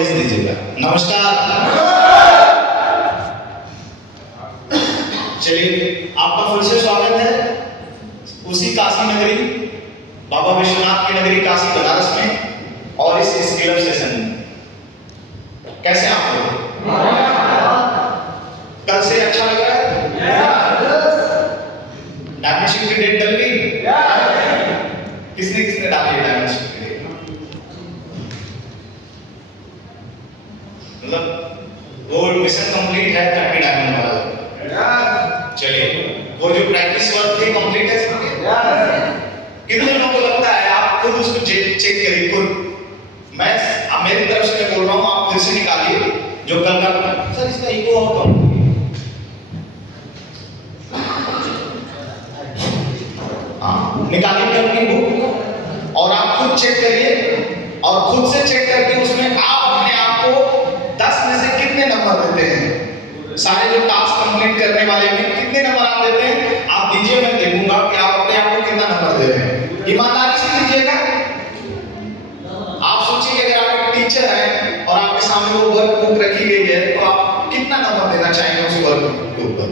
भेज दीजिएगा। नमस्कार। चलिए, आपका फिर से स्वागत है उसी काशी नगरी, बाबा विश्वनाथ की नगरी काशी बनारस में, और इस स्किल अप सेशन में। कैसे आप लोग? कल से अच्छा लग रहा है? डायमेंशन की डेट डल गई? किसने किसने डाली डायमेंशन की डेट? मतलब वो मिशन कंप्लीट है 30 डायमंड वाला। चलिए, वो जो प्रैक्टिस वर्क थी कंप्लीट है सबके? कितने लोगों को लगता है? आप खुद उसको चेक करिए खुद। मैं मेरी तरफ से मैं बोल रहा हूँ, आप फिर से निकालिए जो कल का। सर इसका इको और कम निकालिए कल की बुक और आप खुद चेक करिए, और खुद से चेक करके उसमें आप अपने आप को 10 में से कितने नंबर देते हैं। सारे जो टास्क कंप्लीट करने वाले में कितने नंबर आप देते हैं आप दीजिए, मैं देखूंगा कि आप अपने आप को कितना नंबर दे रहे हैं। ईमानदारी से दीजिएगा। आप सोचिए अगर आप एक टीचर हैं और आपके सामने वो वर्क बुक रखी गई है, तो आप कितना नंबर देना चाहेंगे उस वर्क बुक के ऊपर?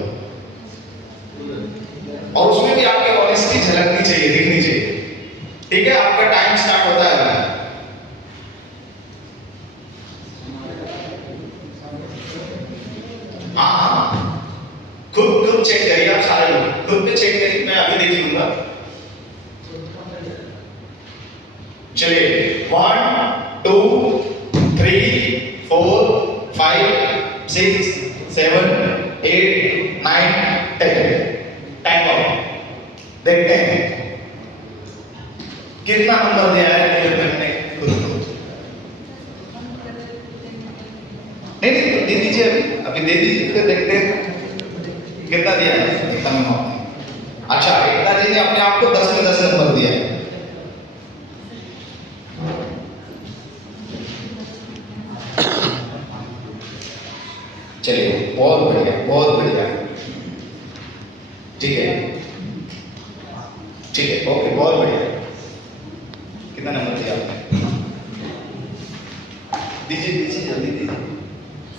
और उसमें भी आपकी ऑनेस्टी झलकनी चाहिए, दिखनी चाहिए। ठीक है, आपका टाइम स्टार्ट होता है। हाँ, खुद चेक करिए आप सारे लोग, खुद पे चेक करिए, मैं अभी देख लूंगा। चलिए, 1 2 3 4 5 6 7 8 9 10। Time out. देखते हैं कितना नंबर दिया है डेवलपमेंट ने खुद को। नहीं दे दीजिए, अभी दे दीजिए, फिर देखते हैं कितना दिया है। अच्छा, एकता जी ने अपने आप को 10 में 10 नंबर दिया है। चलिए, बहुत बढ़िया, बहुत बढ़िया। ठीक है, ठीक है, ओके, बहुत बढ़िया। कितना नंबर दिया आपने? दीजिए दीजिए, जल्दी दीजिए।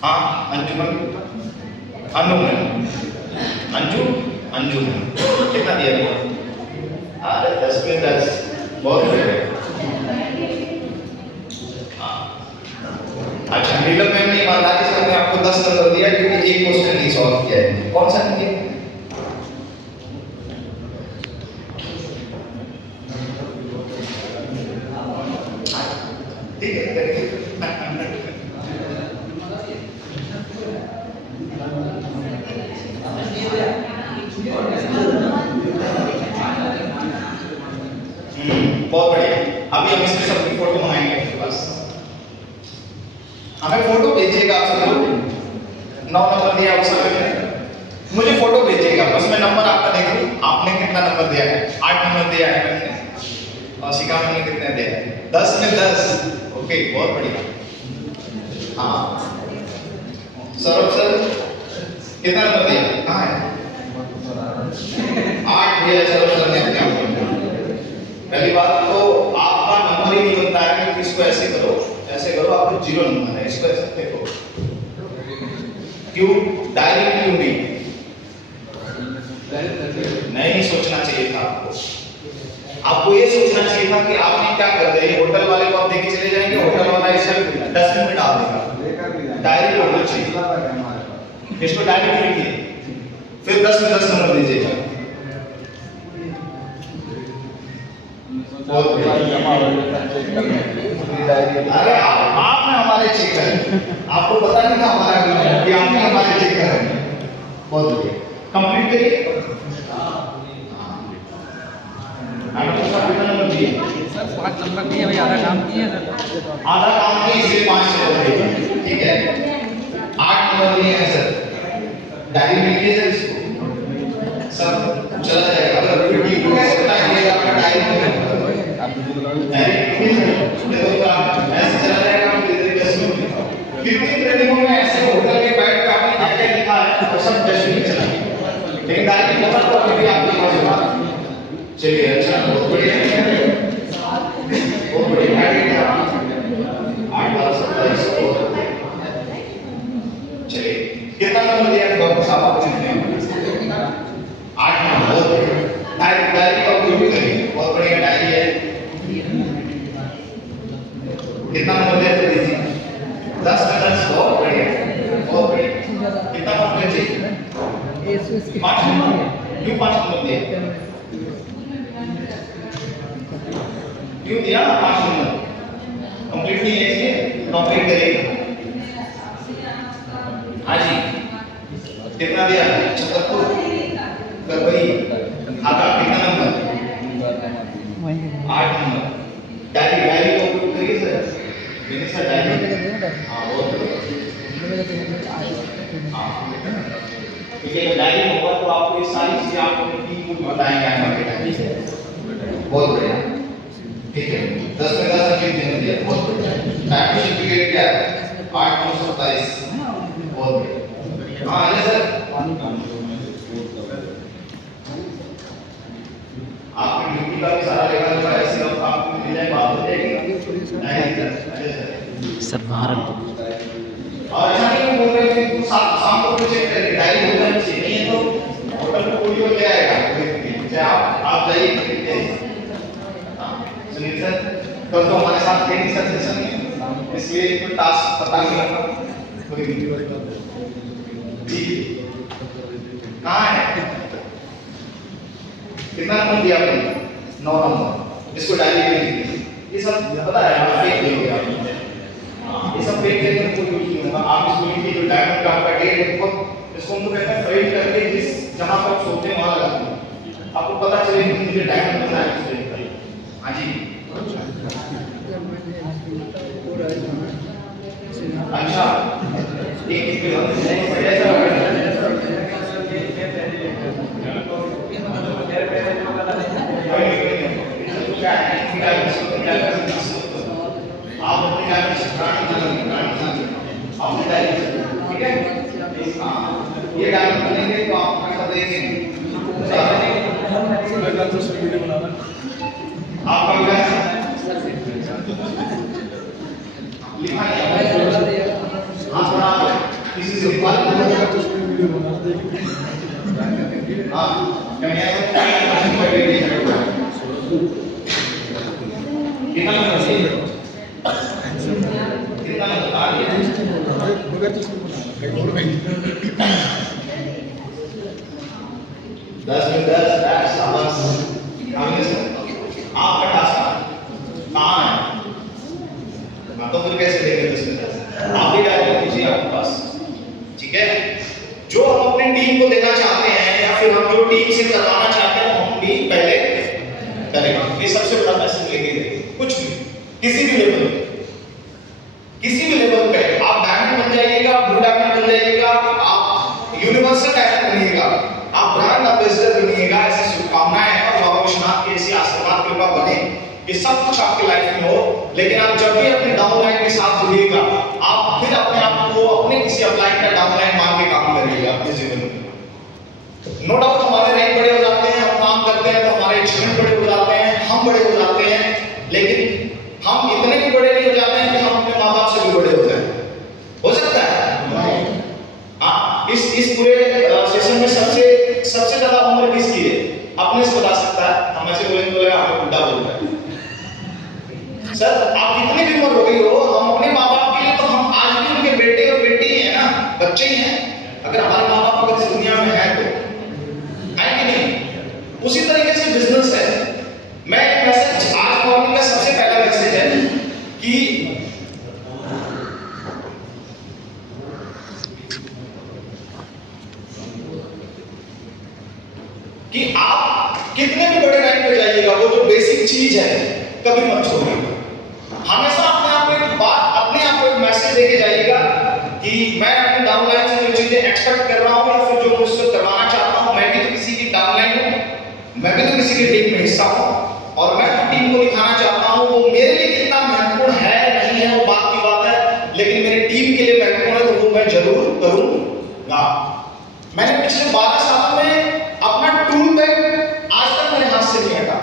हाँ, अंजुमन, अंजू, कितना दिया? अरे 10 में 10, बहुत बढ़िया। अच्छा, नीलम मैम ने ईमानदारी से अपने आपको 10 नंबर दिया क्योंकि एक क्वेश्चन नहीं सॉल्व किया है। कौन सा नहीं किया? ठीक है, करिए। बहुत बढ़िया। अभी हम इसके सबकी फोटो मंगाएंगे आपके पास। हमें फोटो भेजिएगा आप सब लोग। 9 नंबर दिया उस समय में, मुझे फोटो भेजिएगा, बस मैं नंबर आपका देख लूं। आपने कितना नंबर दिया है? 8 नंबर दिया है मैंने, और शिखा मैम ने कितने दिया है? 10 में 10। ओके, बहुत बढ़िया। हाँ, सौरभ सर कितना नंबर दिया? कहाँ है? 8 दिया सौरभ सर ने अपने आप को। पहली बात तो आपका नंबर ही नहीं बनता है कि इसको ऐसे करो, ऐसे करो, आपको 0 नंबर है। इसको ऐसे देखो, क्यों डायरी क्यों नहीं सोचना चाहिए था आपको ये सोचना चाहिए था कि आपने क्या कर दिया। होटल वाले को आप देके चले जाएंगे, होटल वाला इसे डस्टबिन में डाल देगा। डायरी पे होना चाहिए, इसको डायरी पे लिखिए, फिर 10 में 10 नंबर दीजिएगा। अरे आपने हमारे चेक करें, आपको पता नहीं था हमारा कि आपने हमारे चेक करें। बहुत बढ़िया, कंप्लीट करिए। सर 5 नंबर दिए भाई, आधा काम किए सर। आधा काम किए, इसलिए 5 नंबर। ठीक है, 8 नंबर दिए हैं सर। डायरी में लिखिए सर इसको, सब चला जाएगा। अगर वीडियो को कैसे बताइएगा आपका डायरी में ऐसे चला जाएगा। कितनी ट्रेनिंगों में ऐसे होटल के बैठ पे आपने क्या क्या लिखा है वो सब डस्टबिन में चला गया, लेकिन डायरी में पता तो अभी भी आपके पास होगा। चलिए, अच्छा, बहुत बढ़िया, बहुत बढ़िया। 8 12 27 छापा कुछ नहीं। 8 नंबर बहुत बढ़िया। डायरी का उपयोग भी करिए, बहुत बढ़िया डायरी है। कितना नंबर देते दीजिए? 10 में 10, बहुत बढ़िया, बहुत बढ़िया। कितना नंबर दीजिए? 5 नंबर। क्यों 5 नंबर दिए? क्यों दिया 5 नंबर? कंप्लीट नहीं है इसलिए कंप्लीट करिएगा। हाँ जी, कितना दिया? 76। कर भाई आका कितना नंबर? 8 नंबर। डायरी को उपयोग करिए सर। मेरे साथ डायरी। हाँ बहुत बढ़िया। हाँ ठीक है, डायरी होगा तो आपको ये सारी चीजें आपको टीम को बताएंगे आगे के टाइम में। बहुत बढ़िया, ठीक है। 10 में 10 अभी देने दिया, बहुत बढ़िया। टाइम सर्टिफिकेट क्या है? 8/9/27, बहुत बढ़िया। हाँ ये सर आपकी ड्यूटी का भी सारा लेवल का ऐसे अब आपको मिल जाए, बात हो जाएगी। सर बाहर और ऐसा नहीं बोल रहे थे कि शाम को चेक करेंगे, डायरी हो जानी चाहिए, नहीं है तो होटल में कोई ले आएगा। चाहे आप जाइए सुनील सर, कल तो हमारे साथ ट्रेनिंग सेशन है, इसलिए कोई टास्क पता नहीं लगता। जी कहाँ है? कितना नंबर दिया आपने? 9 नंबर। इसको डायरी में लिख दीजिए। ये सब पता है आप फेक नहीं होगा, ये सब फेक करने में कोई यूज नहीं होगा। आप इसको लिखिए, जो डायमंड का आपका डेट है, इसको हम तो कहते हैं फ्रेम करके जिस जहां पर आप सोते हैं वहां लगा दीजिए, आपको पता चले कि मुझे डायमंड बनना है उससे। हाँ जी अच्छा, एक इसके बाद ऐसा क्या है आप अपने डायरी से अपने डायरी से, ठीक है। हाँ ये डायरी बनेंगे तो आप पैसा देंगे। आपका लिखा हाँ थोड़ा किसी से बात हाँ कितना नंबर चाहिए? कितना नंबर आ गया? 10 में 10 शाबाश। आपका टास्क कहाँ है? तो फिर कैसे देंगे 10 में 10? आप ही डायरी कीजिए आपके पास, ठीक है। जो हम अपनी टीम को देना चाहते हैं या फिर हम जो टीम से करवाना चाहते हैं हम भी पहले करेंगे। ये सबसे बड़ा मैसेज लेके देंगे। कुछ भी किसी भी लेवल पे आप डायमंड बन जाइएगा, ब्लू डायमंड बन जाइएगा, आप यूनिवर्सल डायमंड बनिएगा, आप ब्रांड एम्बेसडर बनिएगा। ऐसी शुभकामनाएं हैं और बाबा विश्वनाथ की ऐसी आशीर्वाद कृपा बने कि सब कुछ आपकी लाइफ में हो। लेकिन आप जब भी अपने डाउनलाइन के साथ जुड़िएगा, आप फिर अपने आप को अपने किसी अपलाइन का डाउनलाइन मान के काम करिएगा अपने जीवन में। नो डाउट हमारे रैंक बड़े हो जाते हैं, हम काम करते हैं तो हमारे अचीवमेंट बड़े हो जाते हैं, हम बड़े हो जाते हैं, लेकिन हम इतने भी बड़े नहीं हो जाते हैं कि हम अपने माँ बाप से भी बड़े हो जाएं। हो सकता है? हाँ, इस पूरे सेशन में सबसे ज्यादा उम्र किसकी है? अपने से बता सकता है। हम ऐसे बोलेंगे तो हमें बुढ़ा बोल रहा है। सर आप कितनी भी उम्र हो गई हो, हम अपने माँ बाप के लिए तो हम आज भी उनके बेटे और बेटी ही है ना, बच्चे ही हैं। अगर हमारे माँ बाप अगर इस दुनिया में है तो है कि नहीं? उसी तरीके से बिजनेस है। मैं एक मैसेज आज मॉर्निंग का सबसे पहला मैसेज है कि आप कितने भी बड़े रैंक पे जाइएगा, वो जो बेसिक चीज है कभी मत छोड़िएगा। हमेशा अपने आप को एक मैसेज देके जाइएगा कि मैं अपने डाउनलाइन से जो चीजें एक्सपेक्ट कर रहा हूँ या फिर जो मुझसे करवाना चाहता हूँ, मैं भी तो किसी की डाउनलाइन हूँ, मैं भी तो किसी की टीम में हिस्सा हूँ, और मैं जो टीम को दिखाना चाहता हूँ वो मेरे लिए कितना महत्वपूर्ण है नहीं है वो बात की बात है, लेकिन मेरी टीम के लिए महत्वपूर्ण है तो वो मैं जरूर करूँगा। मैंने पिछले 12 सालों में अपना टूल बैग आज तक मेरे हाथ से नहीं हटा।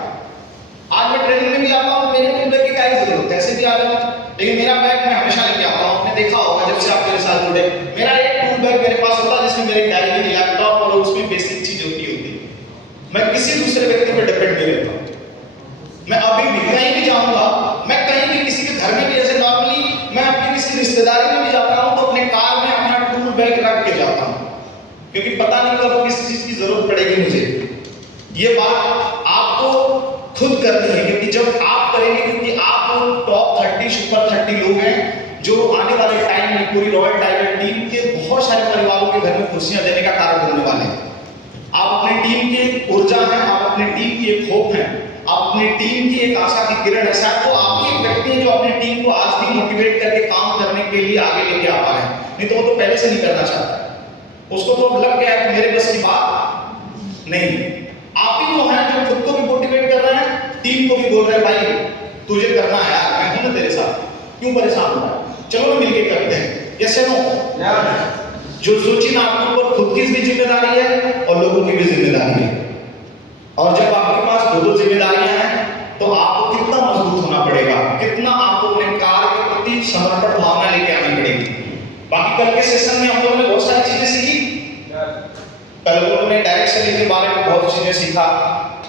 आज मैं ट्रेनिंग में भी आता हूँ, मेरे टूल बैग की क्या जरूरत है, ऐसे भी आ जाऊँ, लेकिन मेरा बैग मैं हमेशा लेके आता हूँ। आपने देखा होगा जब से आप मेरे साथ जुड़े, मेरा एक टूल बैग मेरे पास होता जिसमें मेरी डायरी, लैपटॉप और उसमें बेसिक चीज होती। मैं किसी दूसरे व्यक्ति पर डिपेंड नहीं रहता। मैं अभी भी कहीं भी जाऊंगा, मैं कहीं भी किसी के घर में भी, जैसे नॉर्मली मैं अपनी किसी रिश्तेदारी में भी जाता हूं तो अपने कार में अपना टूल बैग रख के जाता हूं, क्योंकि पता नहीं कब किस चीज की जरूरत पड़ेगी मुझे। ये बात आपको खुद करनी है, क्योंकि जब आप करेंगे, क्योंकि आप टॉप 30 सुपर 30 लोग हैं जो आने वाले टाइम में पूरी रॉयल टाइगर टीम के बहुत सारे परिवारों के घर में खुशियां देने का कारण बनने वाले हैं। आप अपनी टीम की एक ऊर्जा हैं, आप अपनी टीम की एक होप हैं, आप अपनी टीम की एक आशा की किरण है। शायद तो आप ही एक व्यक्ति हैं जो अपनी टीम को आज भी मोटिवेट करके काम करने के लिए आगे लेके आ पा रहे हैं, नहीं तो वो तो पहले से नहीं करना चाहता। उसको तो लग गया है कि मेरे बस की बात नहीं। आप ही तो हैं जो खुद को भी मोटिवेट कर रहे हैं, टीम को भी बोल रहे हैं भाई तुझे करना है यार, मैं हूं ना तेरे साथ, क्यों परेशान हो रहा है, चलो ना मिलके करते हैं। यस या नो? जो सोची ना आपके ऊपर खुद की भी जिम्मेदारी है और लोगों की भी जिम्मेदारी है। और जब आपके पास दो जिम्मेदारियां हैं तो आपको कितना मजबूत होना पड़ेगा, कितना आपको अपने कार्य के प्रति समर्पण भावना लेके आनी पड़ेगी। बाकी कल के सेशन में हम लोगों ने बहुत सारी चीजें सीखी। कल लोगों ने डायरेक्ट सेलिंग के बारे में बहुत चीजें सीखा।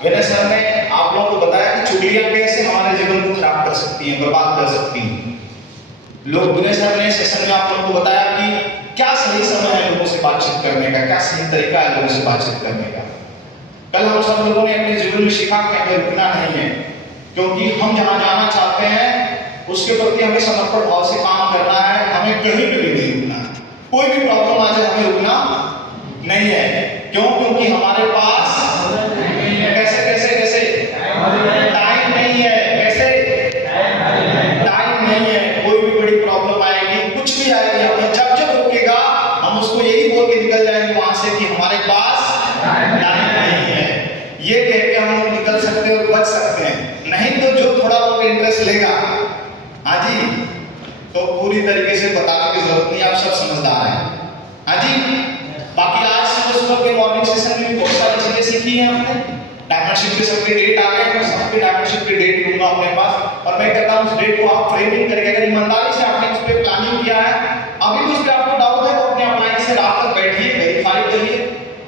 विनय सर ने आप लोगों को बताया कि चुगलियां कैसे हमारे जीवन को खराब कर सकती हैं, बर्बाद कर सकती हैं। विनय सर ने सेशन में आप लोगों को बताया कि क्या सही समय है लोगों से बातचीत करने का, क्या सही तरीका है लोगों से बातचीत करने का। कल हम सब लोगों ने अपने जीवन में सीखा कि हमें रुकना नहीं है, क्योंकि हम जहां जाना चाहते हैं उसके प्रति हमें समर्पण भाव से काम करना है। हमें कहीं पे भी नहीं रुकना है, कोई भी प्रॉब्लम आ जाए हमें रुकना नहीं है। क्यों? क्योंकि हमारे पास कैसे कैसे कैसे टाइम नहीं है। कैसे टाइम नहीं है। कोई भी बड़ी प्रॉब्लम आएगी, कुछ भी आएगी, हमें जब जब रुकेगा हम उसको यही बोल के निकल जाएंगे वहां से कि हमारे पास टाइम नहीं है। ये कह के हम लोग निकल सकते हैं और बच सकते हैं। नहीं तो जो थोड़ा बहुत इंटरेस्ट लेगा, हाँ जी, तो पूरी तरीके से बताने की जरूरत नहीं, आप सब समझदार हैं। हाँ जी। बाकी आज सुबह के मॉर्निंग सेशन में भी बहुत सारी चीजें सीखी हैं हमने। डायमंडशिप के सबके डेट आ गए, मैं सबके डायमंडशिप के डेट लूंगा अपने पास और मैं कहता हूं उस डेट को आप फ्रेमिंग करके, अगर ईमानदारी से आपने उस पर प्लानिंग किया है, अभी भी उस पर आपको डाउट है तो अपने अपलाइन से रात तक बैठिए, वेरीफाई करिए,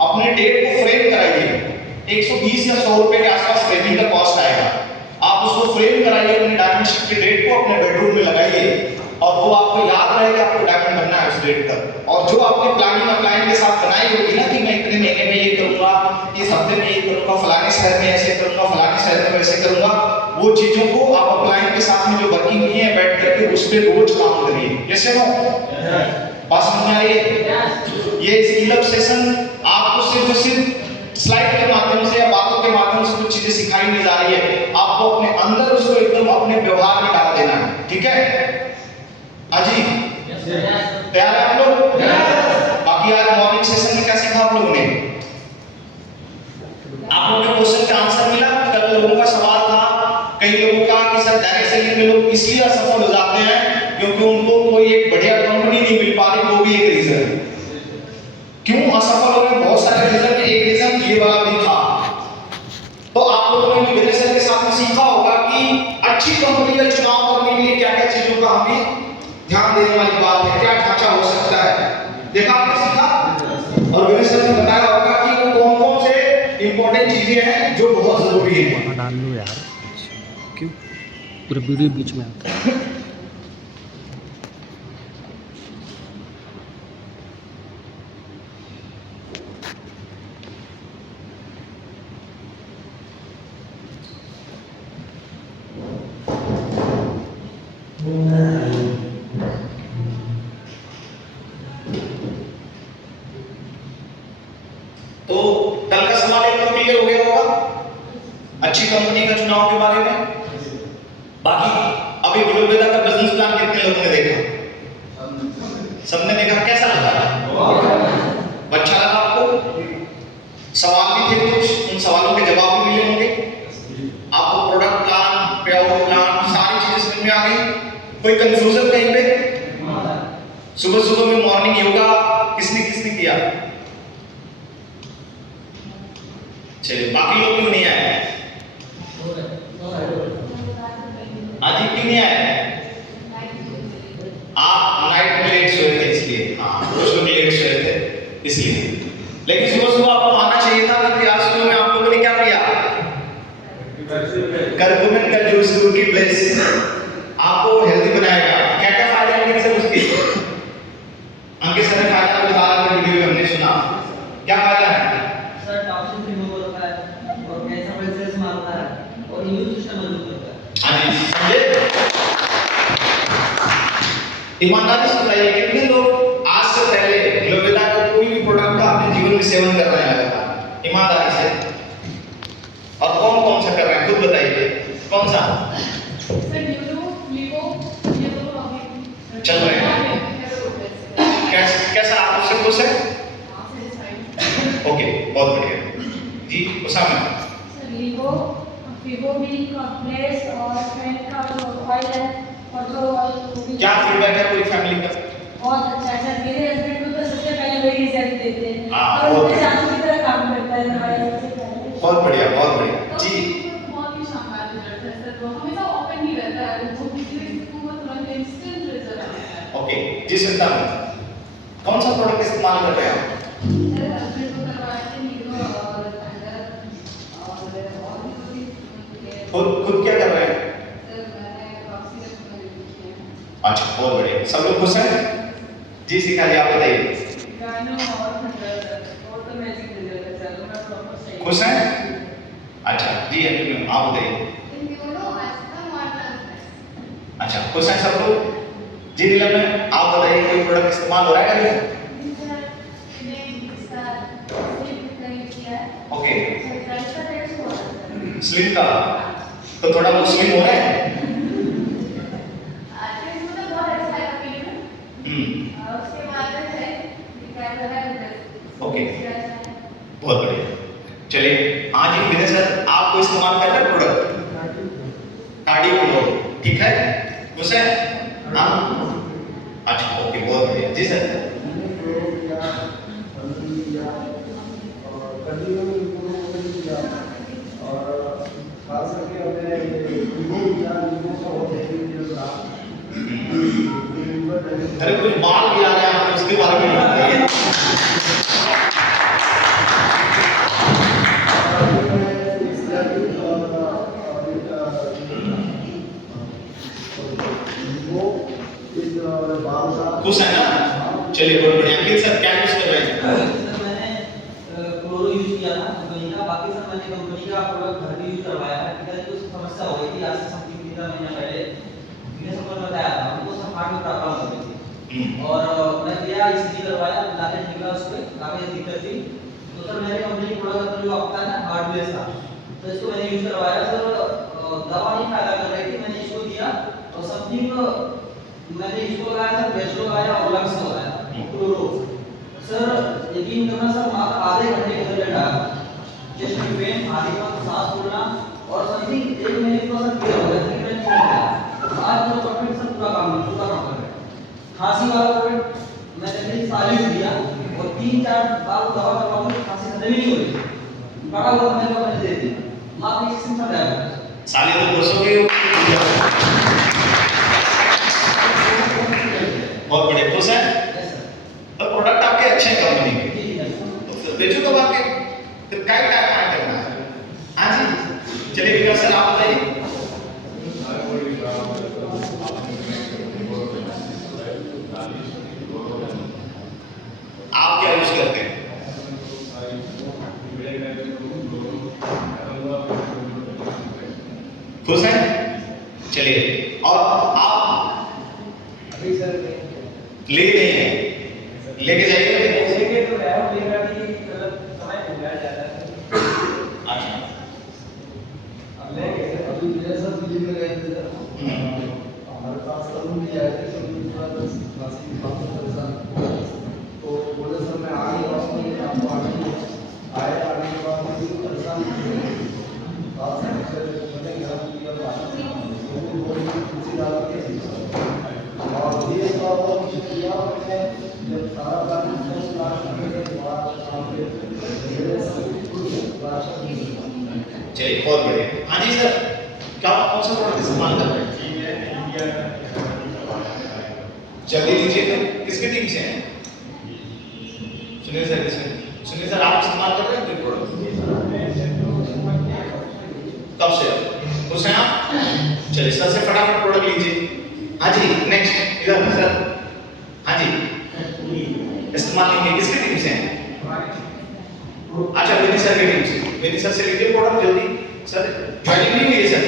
अपने डेट को फ्रेम कराइए। 120 या 100 रुपए के आसपास फ्रेमिंग का कॉस्ट आएगा। आप उसको फ्रेम कराइए, अपने डायमंडशिप के डेट को अपने बेडरूम में लगाइए और वो आपको याद रहेगा आपको डायमंड बनना है उस डेट तक। और जो आपने प्लानिंग अपलाइन के साथ बनाई होगी ना कि मैं इतने महीने में ये करूंगा, इस हफ्ते में ये करूंगा, फलाने शहर में ऐसे करूंगा, फलाने शहर में वैसे करूंगा, वो चीजों को आप अपलाइन के साथ में जो वर्किंग की है बैठ करके उस पर रोज काम करिए। यस या नो? बात समझ में आ रही है? ये स्किल अप सेशन आपको सिर्फ और सिर्फ स्लाइड के माध्यम से या बातों के माध्यम से कुछ चीजें सिखाई नहीं जा रही है, आपको अपने अंदर उसको एकदम अपने व्यवहार में डाल देना है। ठीक है अजी? तैयार है आप लोग? बाकी आज मॉर्निंग सेशन में क्या सीखा आप लोगों ने? आप लोगों ने क्वेश्चन का आंसर मिला? कल लोगों का सवाल था, कई लोगों का कि सर डायरेक्ट सेलिंग में लोग इसलिए असफल हो जाते हैं क्योंकि उनको कोई एक बढ़िया कंपनी नहीं मिल पा रही, वो भी एक रीजन है। क्यों असफल हो रहे? बहुत सारे रीजन है, एक रीजन ये वाला भी था। तो आप लोगों ने विनय सर के साथ में सीखा होगा कि अच्छी कंपनी का चुनाव करने के लिए क्या क्या चीजों का हमें ध्यान देने वाली बात है, क्या ढांचा हो सकता है। देखा आपने? सीखा। और विनय सर ने बताया होगा कि वो कौन कौन से इंपॉर्टेंट चीजें हैं जो बहुत जरूरी है। डाल लो यार, क्यों पूरे वीडियो बीच में आता है। तो कल का सवाल एकदम क्लियर हो गया होगा अच्छी कंपनी का चुनाव के बारे में। बाकी अभी ग्लोबेला का बिजनेस प्लान कितने लोगों ने देखा? सबने देखा। कैसा लगा? अच्छा लगा आपको? सवाल भी थे कुछ, उन सवालों के जवाब भी मिले होंगे आपको। प्रोडक्ट प्लान, पे आउट प्लान, सारी चीजें समझ में आ गई? कोई कंफ्यूजन कहीं पे? सुबह सुबह में मॉर्निंग योगा किसने किसने किया? चलिए, बाकी लोग क्यों नहीं आए? आज क्यों नहीं आए? आप नाइट में लेट सोए थे इसलिए। हाँ, रोज लोग लेट सोए थे। इसलिए। लेकिन सुबह सुबह आपको आना चाहिए था कि आज सुबह में आप लोगों ने क्या किया? करकुमिन का जूस की प्लेस आपको हेल्दी बनाएगा। क्या क्या फायदे होंगे सर उसके? अंकित सर ने फायदा बता रहा था वीडियो में, हमने सुना। क्या फायदा है सर? टॉक्सिन रिमूव होता है और कैंसर सेल्स मारता है और इम्यून सिस्टम मजबूत करता है। हाँ जी, समझे? ईमानदारी से बताइए कितने लोग आज से पहले ग्लोवेदा का कोई भी प्रोडक्ट का अपने जीवन में सेवन कर रहे हैं लगातार? ईमानदारी से। और कौन कौन सा कर रहे हैं खुद बताइए, कौन सा चल रहे हैं? कैसा आप उससे खुश है? ओके, बहुत बढ़िया जी। उसामा क्या फीडबैक है पूरी फैमिली का? बहुत अच्छा है सर। मेरे हस्बैंड को तो सबसे पहले वही रिजल्ट देते हैं हाँ, और बहुत उनके जानू की तरह काम करता है हमारे सबसे पहले। बहुत बढ़िया, बहुत बढ़िया जी। बहुत ही शानदार रिजल्ट है सर। वो हमेशा ओपन ही रहता है, वो किसी को तुरंत इंस्टेंट रिजल्ट आता है। ओके जी। चिंता मत, कौन सा प्रोडक्ट इस्तेमाल कर रहे हैं आप? सर हस्बैंड को करवाए थे नीरो और थंडर और भी खुद क्या कर रहे हैं? सर मैंने कॉफी किया। अच्छा, बहुत बढ़िया। सब लोग खुश हैं जी? सिखा दिया, आप बताइए। गानो और थंडर और तो मैजिक रिजल्ट है सर। मैं प्रॉपर सही खुश हैं? अच्छा जी, अभी मैम आप बताइए। अच्छा, खुश हैं सब लोग जी? नीलम मैम आप बताइए, कोई प्रोडक्ट इस्तेमाल हो रहा है क्या? ओके, स्लिम का तो थोड़ा वो स्लिम हो रहा है। ओके, बहुत बढ़िया। चलिए हाँ जी, विनय सर आपको इस्तेमाल कर रहे हैं प्रोडक्ट कार्डियो, ठीक है? खुश है? हाँ, अच्छा, ओके, बहुत बढ़िया जी सर। अरे कुछ बाल भी आ रहे हैं, आप उसके बारे में बताइए। खुश है ना? चलिए बहुत बढ़िया। अंकित सर क्या यूज कर रहे हैं? सर मैंने क्लोरो यूज किया था कंपनी का। बाकी सर मैंने कंपनी का प्रोडक्ट घर भी यूज करवाया है। किधर कुछ समस्या हो गई थी आज से समथिंग 3 महीने पहले। मैंने सबको बताया था, हमको सब हार्ट में प्रॉब्लम हो गई थी और मैं गया ईसीजी करवाया, लाके निकला उसमें काफी दिक्कत थी। तो सर मैंने कंपनी प्रोडक्ट जो आपका है ना हार्ट बेस का, तो इसको मैंने यूज करवाया सर। दवा नहीं फायदा कर रही थी, मैंने इसको दिया और समथिंग मैंने इसको लगाया सर, बेस्ट लगाया और लक्स लगाया क्लोरो। सर यकीन करना सर, मात्र आधे घंटे के अंदर आया। चेस्ट में पेन, आधी में सांस फूलना और समथिंग 1 महीने का सर क्लियर हो गया। ट्रीटमेंट चल रहा है आज तो परफेक्ट सर, पूरा काम कर रहा है। खांसी वाला प्रोडक्ट मैंने भी सालिड दिया और 3-4 बार दवा करवाऊं तो खांसी खत्म ही नहीं हो रही। बड़ा हुआ मैंने दे दिया, मात्र 1 सिंपल है साले तो खुश हो गए। बहुत बड़े खुश हैं और प्रोडक्ट आपके अच्छे हैं कंपनी के, तो फिर बेचो तो आपके, फिर क्या करना है? हाँ जी, चलिए विकास सर आप बताइए। आप क्या यूज करते हैं? खुश हैं? चलिए, और आप अभी सर ले नहीं है, लेके जाइए। लेके तो है और लेकर भी मतलब समय हो गया ज्यादा। अच्छा, अब लेके अभी मेरे साथ दिल्ली में गए थे सर, हमारे पास सलून भी आए थे, सलून के बाद खांसी बहुत परेशान, तो बोले सर मैं आ नहीं पाऊंगा, आपको आने के बाद मुझे परेशान बात से मैंने घर किया तो कुर्सी डाल के और ये प्रॉब्लम किया मैंने जब सारा काम लास्ट करने के बाद काम पे चलिए बहुत बढ़िया। हाँ जी सर, क्या आप कौन सा प्रोडक्ट इस्तेमाल कर रहे हैं? जल्दी दीजिए, किसकी टीम से हैं? सुनील सर आप इस्तेमाल कर रहे हैं कोई प्रोडक्ट? कब से खुश हैं आप? चलिए सर से फटाफट प्रोडक्ट लीजिए। हाँ जी नेक्स्ट इधर सर। हाँ जी इस्तेमाल नहीं किसकी टीम से हैं? अच्छा विनी सर की टीम से। विनी सर से लीजिए प्रोडक्ट जल्दी। सर ज्वाइनिंग नहीं हुई है सर,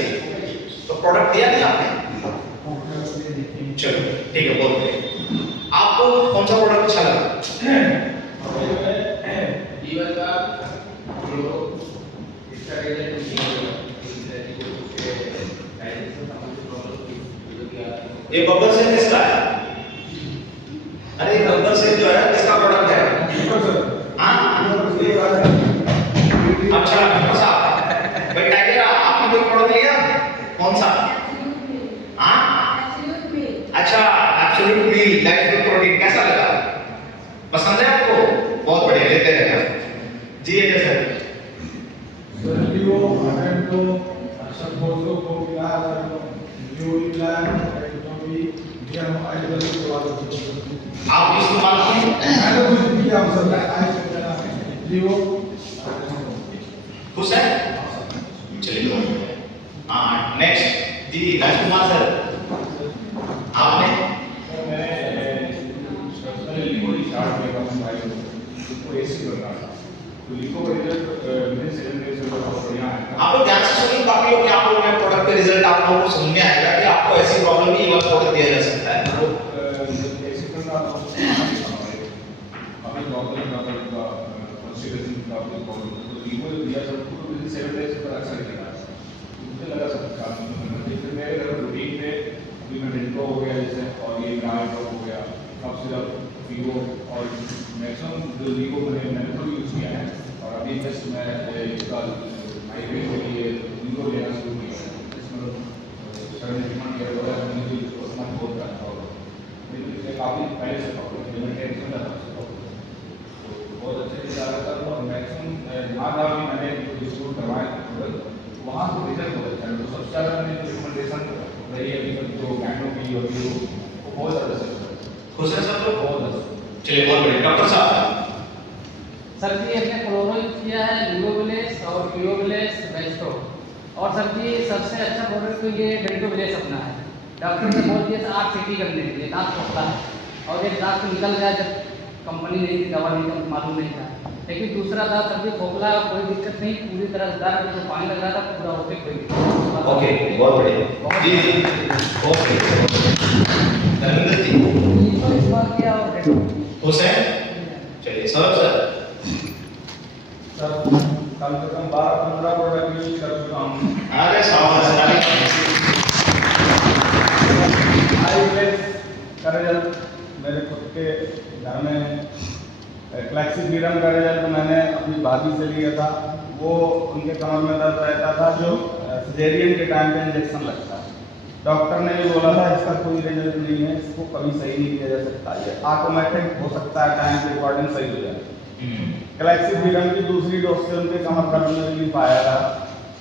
तो प्रोडक्ट दिया नहीं आपने? चलो ठीक है बहुत बढ़िया। आपको कौन सा प्रोडक्ट अच्छा लगा? ये बब्बर से किसका है? अरे बब्बर से जो है किसका प्रोडक्ट है? हाँ अच्छा कौन सा भाई टाइगर आपने कोई प्रोडक्ट लिया कौन सा? हाँ अच्छा absolute meal life with protein कैसा लगा? पसंद है आपको? बहुत बढ़िया लेते रहना जी। ये sir Livo, Atento, Sanfoso, Popular, Julian, Tobi, dia mau ada lagi keluar. आप इस्तेमाल किए? Ada कुछ भी आप सब आए Livo, खुश है? चलिए हाँ नेक्स्ट जी राजकुमार सर आपने? मैंने Livo की चार्ट में काम किया तो ऐसे कर रहा था तो Livo का रिजल्ट विदिन 7 डेज में बहुत बढ़िया है। आप लोग ध्यान से सुनिए बाकी लोग क्या बोल रहे हैं प्रोडक्ट के रिजल्ट आप लोगों को समझ में आएगा कि आपको ऐसी प्रॉब्लम नहीं ये वाला प्रोडक्ट दिया जा सकता है। तो ऐसे कर रहा था अभी प्रॉब्लम का कॉन्स्टिपेशन का प्रॉब्लम तो Livo दिया सबको तो विदिन 7 डेज पर अच्छा दिखा मुझे लगा सब काम लेकिन मेरे घर रूटीन पे अभी मैं डेंटो हो गया जैसे और ये ग्राइंड हो गया कब से Vivo और मैक्सिमम जो Livo मैंने तो यूज किया है और अभी जस्ट मैं इसका माइग्रेन के लिए Livo लेना शुरू किया है इसमें सर ने डिमांड किया हुआ है मुझे इसको समझ बहुत करता हूँ लेकिन काफ़ी पहले से प्रॉब्लम मैं टेंशन था तो बहुत अच्छे से जा रहा था और मैक्सिमम जहाँ भी मैंने डिस्ट्रीब्यूट करवाया वहाँ से रिजल्ट बहुत अच्छा है तो सबसे ज़्यादा मैंने जो रिकमेंडेशन रही है अभी तक जो बैंडों की और वो बहुत ज़्यादा सक्सेस खुश है सब लोग? बहुत ज़्यादा चलिए बहुत बढ़िया। डॉक्टर साहब सर जी अपने क्लोरो यूज किया है लिवोविलेस और क्रियोविलेस बेस्टो और सर जी सबसे अच्छा प्रोडक्ट तो ये डेल्टोविलेस अपना है। डॉक्टर ने बोल दिया था 8 सीटी करने के लिए दांत खोखला है और ये दांत तो निकल गया जब कंपनी नहीं थी दवा नहीं थी मालूम नहीं था लेकिन दूसरा दांत सर जी खोखला कोई दिक्कत नहीं पूरी तरह दांत जो पानी लग रहा था पूरा ओके कोई दिक्कत ओके बहुत बढ़िया जी जी ओके धर्मेंद्र जी इसको इस्तेमाल किया और डेल्टो खुश है? चलिए सौरभ सर सर कम से कम 12-15 प्रोडक्ट यूज कर चुका हूँ अरे शाबाश का रिजल्ट मेरे खुद के घर में क्लैक्सीफीरम का रिजल्ट मैंने अपनी भाभी से लिया था वो उनके कमर में दर्द रहता था जो सिजेरियन के टाइम पे इंजेक्शन लगता है डॉक्टर ने भी बोला था इसका कोई रिजल्ट नहीं है इसको कभी सही नहीं किया जा सकता ये ऑटोमेटिक हो सकता है टाइम के अकॉर्डिंग सही हो जाए। क्लैक्सीफीरम की दूसरी डोज से उनके कमर दर्द में रिलीफ आया था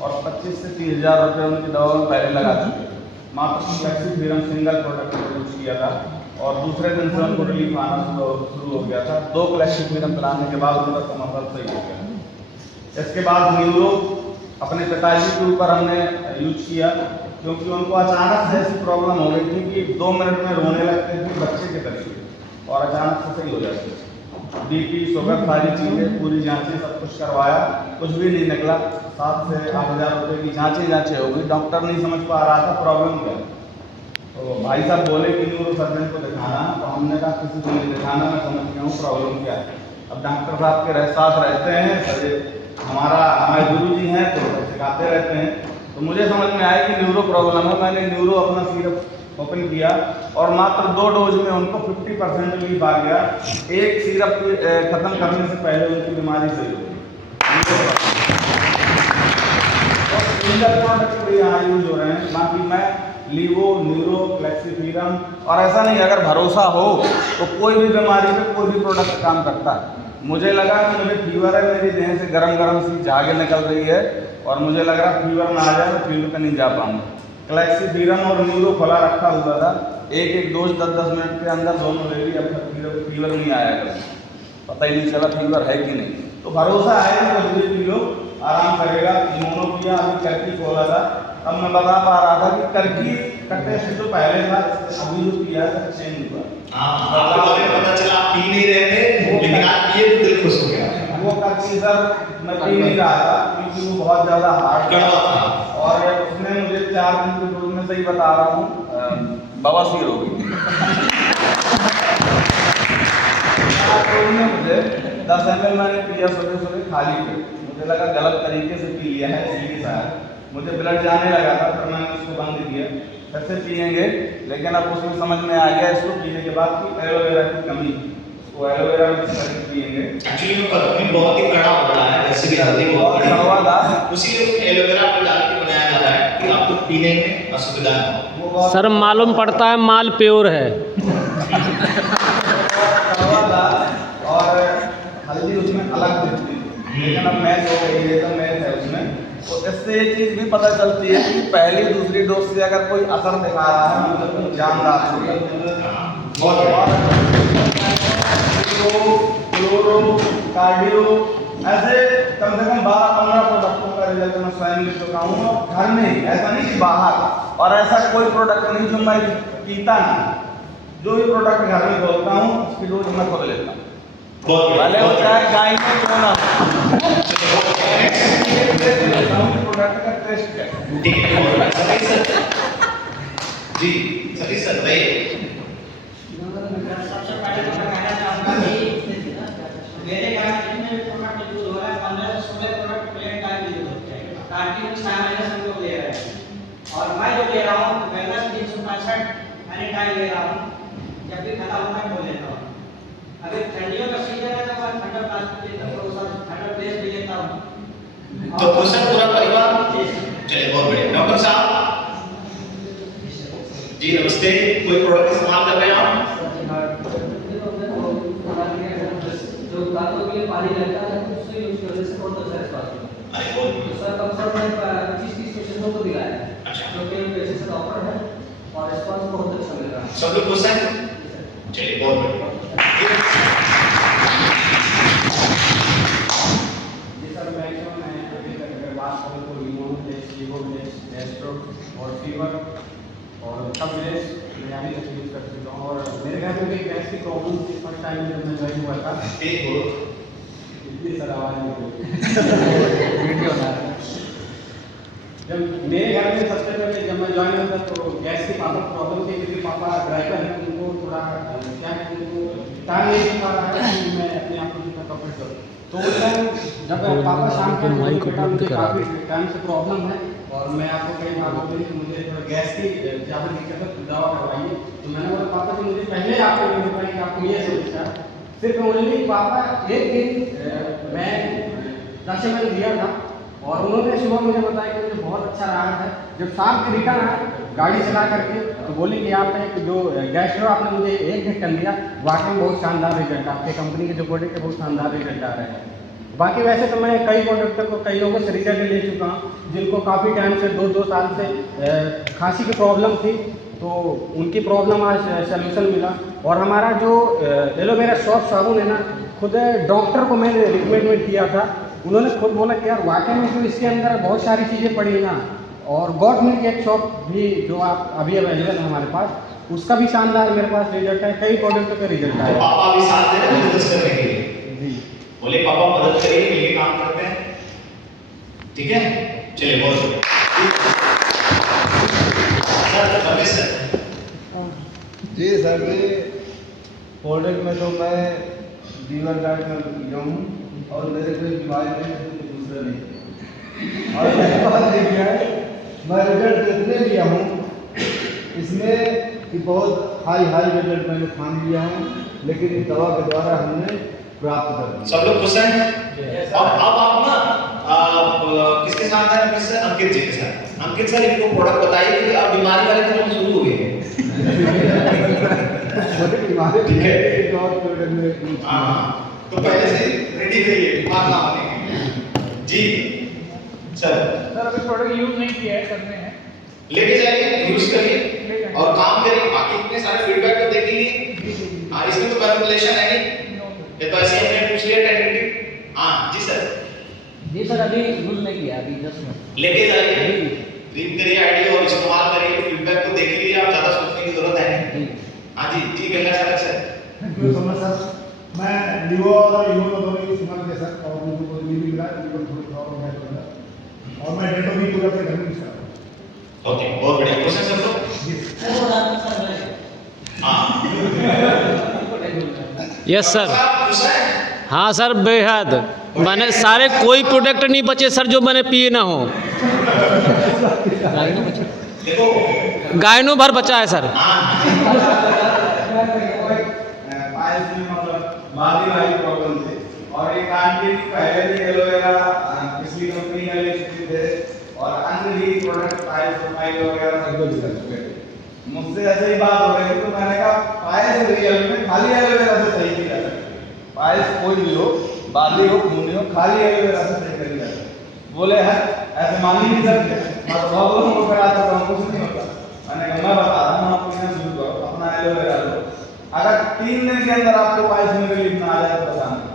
और 25 से 30 हज़ार रुपये उनकी दवा में पहले लगा चुके थे मात्र क्लैक्सीफीरम सिंगल प्रोडक्ट यूज किया था और दूसरे दिन से उनको रिलीफ आना शुरू हो गया था 2 क्लैक्सीफीरम पिलाने के बाद उनका कमर दर्द सही हो गया। इसके बाद न्यूरो अपने पिताजी के ऊपर हमने यूज किया क्योंकि उनको अचानक से ऐसी प्रॉब्लम हो गई थी कि 2 मिनट में रोने लगते थे बच्चे के तरीके और अचानक से सही हो जाते थे। बीपी शुगर सारी चीज़ें पूरी जांचें सब कुछ करवाया कुछ भी नहीं निकला 7 से 8 हज़ार रुपये की जांचें हो गई डॉक्टर नहीं समझ पा रहा था प्रॉब्लम क्या तो भाई साहब बोले कि न्यूरो सर्जन को दिखाना तो हमने कहा किसी को नहीं दिखाना मैं समझ गया हूँ प्रॉब्लम क्या है। अब डॉक्टर साहब के साथ रहते हैं सर हमारे गुरु जी हैं तो सिखाते रहते हैं तो मुझे समझ में आया कि न्यूरो प्रॉब्लम है मैंने न्यूरो अपना सिरप ओपन किया और मात्र 2 डोज में उनको 50% रिलीफ आ गया। एक सिरप खत्म करने से पहले उनकी बीमारी सही हो गई। सिंगल प्रोडक्ट भी यहाँ यूज हो रहे हैं बाकी मैं लीवो न्यूरो क्लैक्सीफीरम और ऐसा नहीं अगर भरोसा हो तो कोई भी बीमारी पे कोई भी प्रोडक्ट काम करता है। मुझे लगा कि मुझे फीवर है मेरी देह से गरम सी झागे निकल रही है और मुझे लग रहा फीवर ना आ जाए मैं फील्ड पे नहीं जा पाऊंगा। क्लैक्सीफीरम और न्यूरो खुला रखा हुआ था एक डोज 10-10 मिनट के अंदर दोनों ले ली अब फीवर नहीं आया कभी पता ही नहीं चला फीवर है कि नहीं। तो भरोसा है कि कुछ भी पी लो आराम करेगा। इम्यूनो पिया, अभी करकी खोला था, अब मैं बता पा रहा था कि करकी का टेस्ट जो पहले था अभी जो पिया था चेंज हुआ। हाँ, आपको अभी पता चला आप पी नहीं रहे थे, लेकिन आप पिए तो दिल खुश हो गया। वो करकी सर मैं पी नहीं रहा था क्योंकि वो बहुत ज़्यादा हार्ड कड़वा था और उसने मुझे 4 दिन के डोज में सही बता रहा हूँ बवासीर हो गई। मुझे 10 ml मैंने पिया सुबह खाली पेट, मुझे लगा गलत तरीके से पी लिया है इसलिए शायद मुझे ब्लड जाने लगा था, फिर मैंने उसको बंद किया, फिर से पियेंगे। लेकिन अब उसमें समझ में आ गया इसको पीने के बाद कि एलोवेरा की कमी, उसको एलोवेरा मिक्स करके पियेंगे। एक्चुअली वो कलमी बहुत ही कड़ा होता है, वैसे भी हल्दी बहुत कड़वा था, उसीलिए उसमें एलोवेरा को डाल के बनाया जाता है कि आपको पीने में असुविधा न हो। सर मालूम पड़ता है माल प्योर है। कड़वा था और हल्दी उसमें अलग दिखती थी, लेकिन अब मैच हो गई है तो मैच है उसमें। तो इससे ये चीज़ भी पता चलती है कि पहली दूसरी डोज से अगर कोई असर दिखा रहा है मतलब कोई जानदार क्लोरो कार्डियो ऐसे कम से कम 12-15 प्रोडक्टों का रिजल्ट मैं स्वयं ले चुका हूँ और घर में ही, ऐसा नहीं कि बाहर। और ऐसा कोई प्रोडक्ट नहीं जो मैं पीता ना, जो भी प्रोडक्ट घर में खोलता हूँ उसकी डोज मैं खोल लेता हूँ, भले वो चाहे गाय में क्यों ना प्रोडक्ट का टेस्ट है। ठीक है सतीश सर जी, सतीश सर भाई सबसे पहले तो मैं कहना चाहूँगा कि मेरे यहाँ जितने भी प्रोडक्ट यूज हो रहा है 15 से 16 प्रोडक्ट प्लेन टाइम यूज होते हैं, ताकि 6 महीने से हम लोग ले रहे हैं। और मैं जो ले रहा हूँ वेलनेस 365 एनी टाइम ले रहा हूँ, जब भी खत्म होता है खोल लेता हूँ। अभी ठंडियों का सीजन है तो मैं ठंडा प्लास्टिक लेता हूँ, ठंडा प्लेस भी लेता हूँ। तो क्वेश्चन पूरा परिवार चलिए बहुत बढ़िया। डॉक्टर साहब जी नमस्ते, कोई प्रोडक्ट इस्तेमाल कर रहे हैं आप? जो दांतों के लिए पानी लगता है उससे यूज करने से बहुत अच्छा रिस्पॉन्स होता है। अरे बहुत सर कम से कम 25-30 पेशेंटों को दिलाया है, अच्छा। जो कि पेशेंट से ऑफर है और रिस्पॉन्स बहुत अच्छा मिल रहा है। सब लोग खुश हैं? चलिए बहुत बढ़िया। जी सर, मैक्सिमम मैं अभी तक अगर बात करूँ तो इम्यूनोप्लेस, लीवोप्लेस, गैस्ट्रो और फीवर और सब विलेज मैं अभी तक यूज़ कर चुका हूँ। और मेरे घर में भी गैस की प्रॉब्लम थी फर्स्ट टाइम जब मैं ज्वाइन हुआ था। एक बोलो इतनी सर आवाज़ नहीं वीडियो ना जब मेरे घर में सबसे पहले जब मैं ज्वाइन हुआ था तो गैस की पापा प्रॉब्लम थी, क्योंकि पापा ड्राइवर हैं, उनको थोड़ा क्या है उनको टाइम नहीं मिल पा रहा है कि मैं अपने आप को जितना कवर करूँ। तो उस टाइम जब पापा शाम के बेटा मुझे काफ़ी टाइम से प्रॉब्लम है और मैं आपको कई बार बोल रही कि मुझे थोड़ा गैस की ज़्यादा दिक्कत है, दवा करवाइए। तो मैंने बोला पापा कि मुझे पहले आपको ये बताया कि आपको ये समस्या है। सिर्फ ओनली पापा एक दिन मैं 10 ml दिया था और उन्होंने सुबह मुझे बताया कि मुझे बहुत अच्छा रहा है। जब शाम के रिटर्न आए गाड़ी चला करके तो बोले कि आप एक जो गैस्ट्रो आपने मुझे एक ढक्कन दिया, वाकई में बहुत शानदार रिजल्ट, आपके कंपनी के जो प्रोडक्ट है बहुत शानदार रिजल्ट आ रहे हैं। बाकी वैसे तो मैं कई प्रोडक्ट को कई लोगों से रिजल्ट ले चुका हूँ जिनको काफ़ी टाइम से 2-2 साल से खांसी की प्रॉब्लम थी, तो उनकी प्रॉब्लम आज सलूशन मिला। और हमारा जो एलोवेरा सॉफ्ट साबुन है ना, खुद डॉक्टर को मैंने रिकमेंड किया था, उन्होंने खुद बोला कि यार वाकई में जो इसके अंदर बहुत सारी चीज़ें पड़ी ना। और गॉड मिल्क एक शॉप भी जो आप अभी अवेलेबल है हमारे पास, उसका भी शानदार मेरे पास रिजल्ट है, कई प्रोडक्ट का रिजल्ट तो आया। पापा अभी साथ दे रहे हैं बिजनेस करने के लिए जी बोले पापा मदद करिए, मिलके काम करते हैं, ठीक है? चलिए बहुत बढ़िया। सर रमेश सर जी सर जी, प्रोडक्ट में तो मैं लीवर गार्ड में लिया हूँ और मेरे कोई बीमारी नहीं है, कोई दूसरा नहीं। और मेरे पास देखिए मैं रिजल्ट इतने लिया हूँ इसमें कि बहुत हाई रिजल्ट मैंने ठान लिया हूँ, लेकिन इस दवा के द्वारा हमने प्राप्त कर दिया। सब लोग खुश हैं? और अब आप ना किसके साथ हैं? किससे? अंकित जी के साथ। अंकित सर इनको प्रोडक्ट बताइए कि अब बीमारी वाले तो हम शुरू हो गए हैं। ठीक है? हाँ, तो पहले से रेडी रहिए बीमार ना होने के लिए। जी सर अभी प्रोडक्ट यूज नहीं किया है, करने हैं, लेके जाइए, यूज करिए और काम करिए। बाकी इतने सारे फीडबैक तो देख लीजिए। हाँ, इसमें तो मैनिपुलेशन है नहीं, ये तो ऐसे ही हमने अभी यूज नहीं किया, अभी जस्ट लेके जाइए, रीड करिए आईडी और इस्तेमाल करिए, फीडबैक को देख लीजिए, आप ज्यादा सोचने की जरूरत है नहीं। हाँ जी जी Ganga sir. Thank you so much sir. मैं लीवो और यूनो दोनों ही इस्तेमाल किया सर, और मुझे कोई भी मिला, मुझे थोड़ी प्रॉब्लम है और मैं डेटो भी पूरा अपने घर में यूज कर रहा हूँ। ओके, बहुत बढ़िया। क्वेश्चन सर तो हाँ यस सर। खुश है? हाँ सर, बेहद। मैंने सारे कोई प्रोडक्ट नहीं बचे सर जो मैंने पिए ना हो। देखो गायनो भर बचा है सर। पाइल्स में मतलब बादी वाली प्रॉब्लम थी, और एक आंटी पहले भी एलोवेरा पिछली कंपनी का ले चुके थे, और अन्य भी प्रोडक्ट पाइल्स फाइल वगैरह सब कुछ कर चुके थे। मुझसे ऐसे ही बात हो रही थी, तो मैंने कहा पाइल्स रियल में खाली एलोवेरा से सही नहीं कर सकते। पाइल्स कोई भी हो, बादी हो, खूनी हो, खाली एलोवेरा से सही करी जाती है। बोले है ऐसे मान ही नहीं सकते, मैं प्रॉब्लम को करा तो कुछ नहीं होता। मैंने कहा मैं बता रहा हूँ आपको, यहाँ शुरू करो अपना एलोवेरा लो, अगर 3 दिन के अंदर आपको पाइल्स में रिलीफ ना आ जाए तो पता नहीं।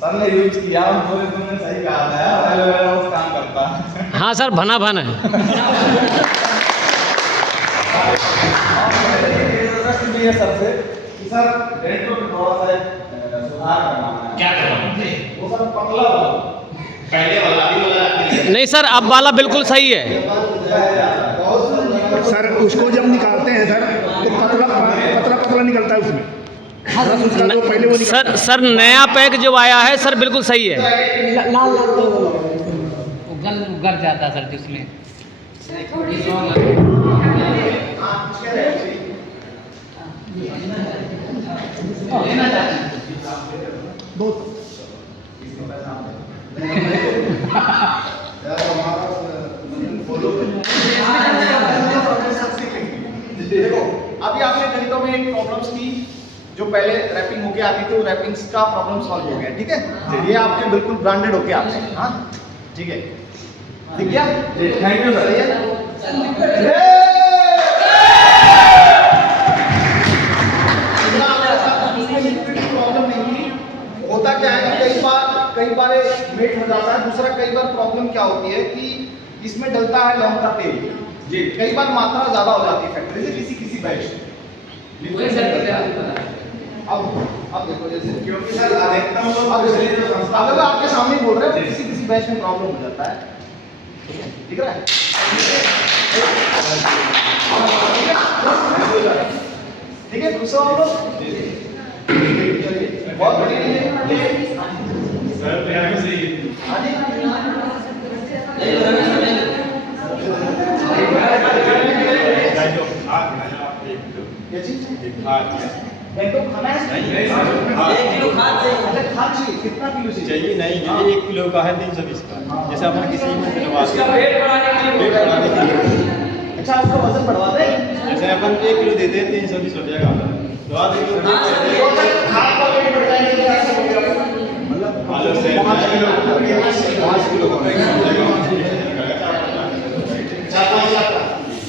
सर ने यूज किया, हम बोले तुमने सही कहा था यार, एलोवेरा उस काम करता है। हाँ सर, भना भन है। भी है सबसे कि सर डेंटो में थोड़ा सा सुधार करना है। क्या करना है? वो सर पतला हो, पहले वाला अभी वाला नहीं सर, अब वाला बिल्कुल सही है। सर उसको जब निकालते हैं सर तो पतला पतला निकलता है उसमें। बस उसका जो पहले वो सर नया पैक जो आया है सर बिल्कुल सही है। उगर जाता है सर जिसमें देखो अभी आपने डेंटो में एक प्रॉब्लम्स की जो पहले रैपिंग होके आती थी, वो रैपिंग्स का प्रॉब्लम सॉल्व हो गया। ठीक है, ये आपके बिल्कुल ब्रांडेड होके आते हैं। हाँ ठीक है, ठीक है, थैंक यू सर। प्रॉब्लम नहीं थी, होता क्या है कि कई बार मेट हो जाता है। दूसरा कई बार प्रॉब्लम क्या होती है कि इसमें डलता है लौंग का तेल जी, कई बार मात्रा ज्यादा हो जाती है फैक्ट्री से किसी बैच में। अब देखो जैसे क्योंकि सर अधिकतम अगर आपके सामने बोल रहे हैं किसी बैच में प्रॉब्लम हो जाता है। ठीक है, ठीक है, गुस्सा हो लोग बहुत बढ़िया। डेंटो खाना है? नहीं, 1 किलो खाद चाहिए। कितना किलो चाहिए? नहीं, ये 1 किलो का है 320 का। जैसे अपन किसी में इसका वेट बढ़ाने के लिए। अच्छा, आपका वजन बढ़वाते हैं? जैसे अपन 1 किलो देते हैं 320 हो जाएगा। तो आप खाद का वेट बढ़ाने के लिए मतलब 5 किलो का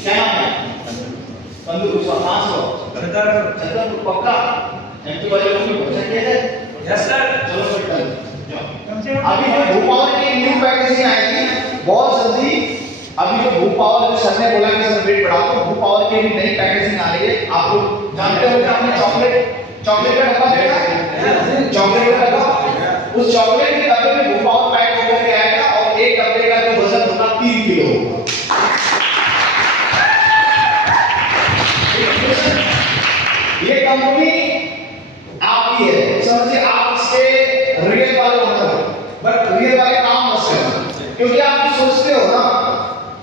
क्या है? 500 पक्का यस सर। चलो अभी जो भूपावर की न्यू पैकेजिंग आएगी बहुत जल्दी। अभी जो भूपावर जो सर ने बोला कि सर वेट बढ़ा दो, भूपावर की भी नई पैकेजिंग आ रही है। आप लोग जानते हो कि आपने चॉकलेट का डब्बा देखा है? चॉकलेट का डब्बा, उस चॉकलेट के डब्बे में भूपावर पैक होकर के आएगा और एक डब्बे का जो वजन होगा 3 किलो होगा। ये कंपनी आपकी है, समझिए आप इसके रियल वाले ओनर हो, बट रियल वाले काम मत करो, क्योंकि आप सोचते हो ना,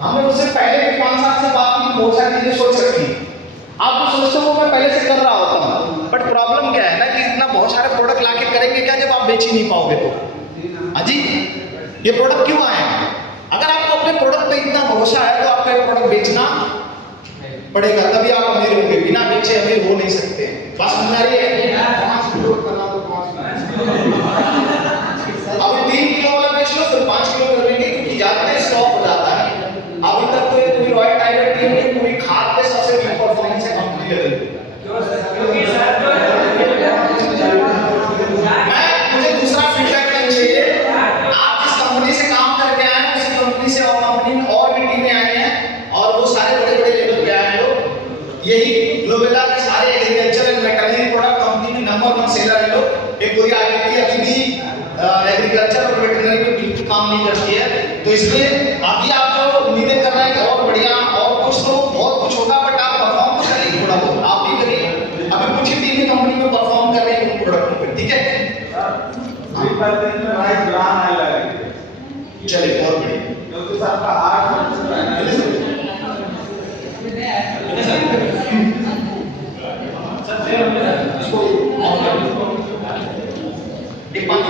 हमने उससे पहले भी 5 साल से बात की, बहुत सारी चीजें सोच रखी। आप जो सोचते हो वो मैं पहले से कर रहा होता हूँ, बट प्रॉब्लम क्या है ना कि इतना बहुत सारे प्रोडक्ट लाके करेंगे क्या जब आप बेच ही नहीं पाओगे तो? अजी ये प्रोडक्ट क्यों आए? अगर आपको अपने प्रोडक्ट पे इतना भरोसा है तो आपका ये प्रोडक्ट बेचना पड़ेगा, तभी आप अमीर होंगे। बिना बेचे अमीर हो नहीं सकते। बात समझ आ रही है? 5 किलो करना तो 5 किलो अभी 3 किलो वाला बेच लो, फिर 5 किलो कर लेंगे, क्योंकि ज्यादा स्टॉक हो जाता है। अभी तक तो ये पूरी रॉयल टाइगर टीम ने पूरी खाद पे सबसे बड़ी परफॉर्मेंस है कंपनी लेवल पे। मुझे दूसरा फीडबैक नहीं चाहिए। आप जिस कंपनी से काम करके यही ग्लोबेला के सारे agriculture and veterinary product company में नंबर 1 सेलर है लोग। एक पूरी आईटी अभी भी एग्रीकल्चर और वेटरनरी में बिल्कुल काम नहीं करती है, तो इसलिए अभी आप जो उम्मीदें कर रहे हैं कि और बढ़िया और कुछ तो बहुत कुछ होगा, बट आप परफॉर्म तो करिए थोड़ा बहुत, आप भी करिए। अभी कुछ ही 3 कंपनी में परफॉर्म कर रहे हैं उन प्रोडक्टों पे, ठीक है। चलिए बहुत बढ़िया, क्योंकि सर का 8 ये 5